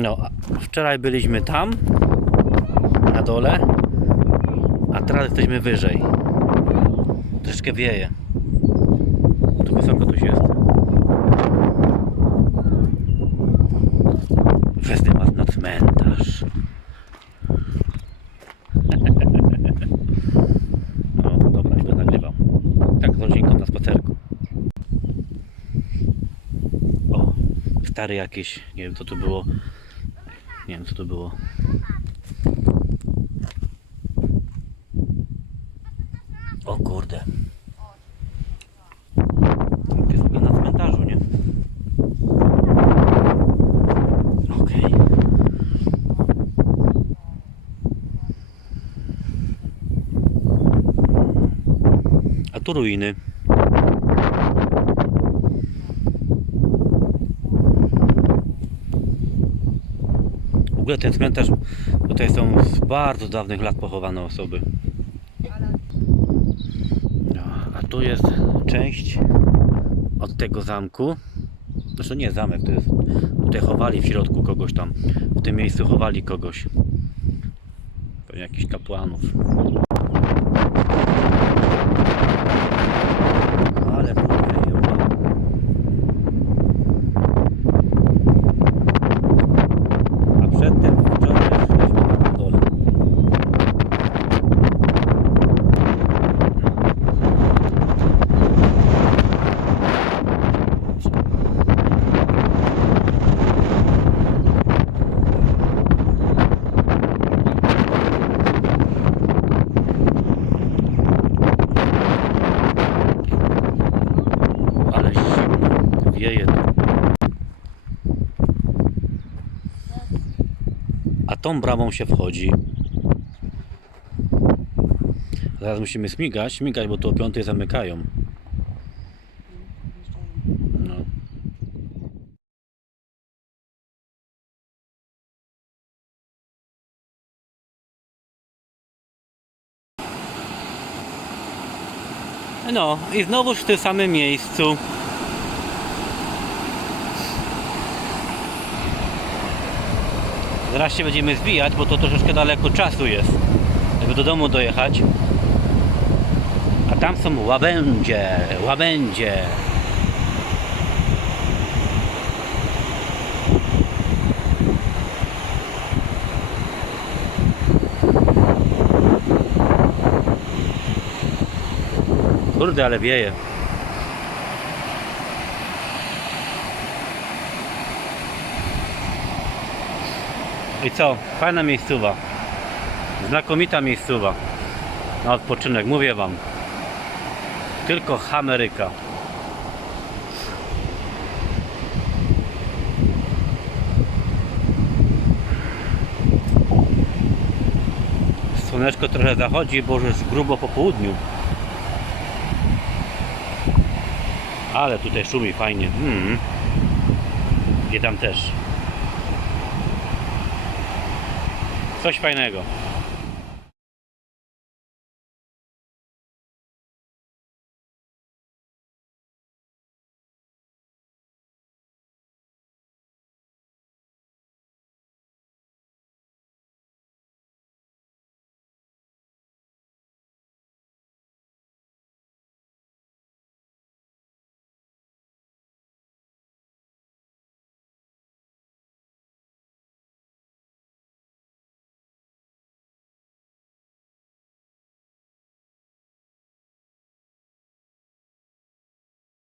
No, wczoraj byliśmy tam, na dole, a teraz jesteśmy wyżej. Troszeczkę wieje. Tu wysoko tu jest. Festiwal na cmentarz. No, dobra, nie nagrywał. Tak, z na spacerku. O, stary jakieś, nie wiem co to było. Nie wiem co to było. O kurde. To jest w ogóle na cmentarzu, nie? Okej. A tu ruiny. W ogóle ten cmentarz, tutaj są z bardzo dawnych lat pochowane osoby. No, a tu jest część od tego zamku. Zresztą nie zamek, to jest. Tutaj chowali w środku kogoś tam. W tym miejscu chowali kogoś. Pewnie jakichś kapłanów. Ale kurde, jeba. A przedtem wczoraj szliśmy tam na dole. Ale zimno, wieje tu. A tą bramą się wchodzi. Zaraz musimy śmigać, śmigać, bo tu o piątej zamykają. No. No i znowuż w tym samym miejscu. Zaraz się będziemy zwijać, bo to troszeczkę daleko czasu jest, żeby do domu dojechać. A tam są łabędzie, łabędzie. Kurde, ale wieje. I co? Fajna miejscowa. Znakomita miejscowa. Na odpoczynek, mówię wam. Tylko Ameryka. Słoneczko trochę zachodzi, bo już grubo po południu. Ale tutaj szumi fajnie. Mm. I tam też. Coś fajnego.